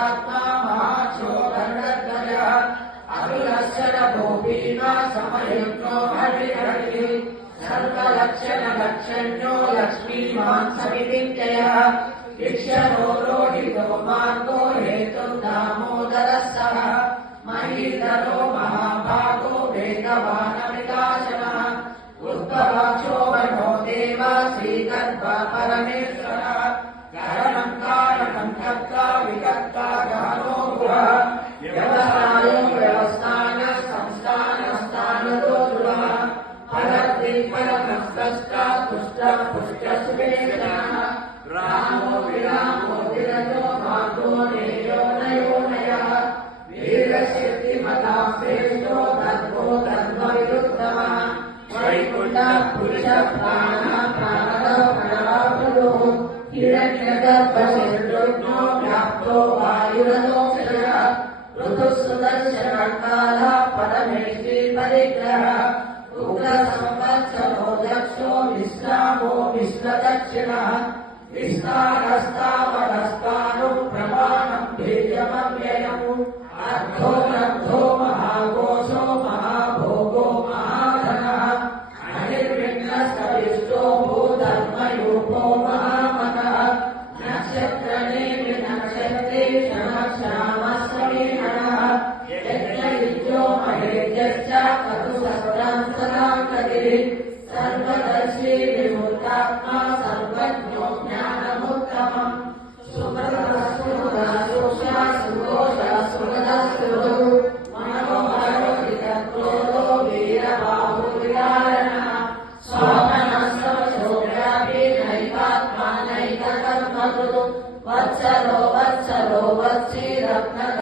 विश्वात्मा महाक्षोभर्गध्वजः अभिलक्षण गोपीना समयुक्तो हरिहरिः सर्वलक्षणलक्षण्यो लक्ष्मीमान् समितिञ्जयः वीक्षणो रोहितो मार्गो हेतुर्दामोदरः सः महीधरो महाभागो वेगवानविकाशनः उद्भवाक्षो वनो देव श्रीगर्भा परमेश्वरः कारणं कारणं कर्ता विकर्ता गहनो गुहः व्यवसायो व्यवस्थानः संस्थानस्थानतो ध्रुवः फलद्विफलमस्तष्टा तुष्टः पुष्टसुवेशनः रामो विरामो विरजो भागो नेयो नयो नयः वीरसिद्धिमता श्रेष्ठो तद्भो तद्वविरुद्धमः वैकुण्ठः पुरुषः प्राणः प्राणदः प्रणवाभुः हिरण्यगर्भशत्रुघ्नो व्याप्तो वायुरथोक्षयः ऋतुः सुदर्शनकालः परमेष्टि परिग्रहः उग्रसंवत्सरो दक्षो विश्रामो विश्वदक्षिणः विस्तारस्तावरस्तानुः प्रमाणं भेयमव्ययम् अर्धो रब्धो महाघोषो महाभोगो महाधनः अनिर्विघ्नस्तविष्टो भूधर्मयूपो महामनः नक्षत्रनेमि नक्षत्रे क्षणक्षामस्वमीहनः यज्ञयुज्यो महेज्यश्च कटुसस्तं सदा करिः सर्वदर्शी विमुक्तात्मा सर्वज्ञो ज्ञानमुत्तमम् सुकृतः सुहृदः सुषा सुघोषः सुहृदः सुहृदः मनोहरो विदक्रोधो वीरबाहुर्विदारणः स्वामनस्तवशोऽव्यापी नैकात्मा नैककर्मकृत् वत्सरो वत्सरो वत्सी रत्न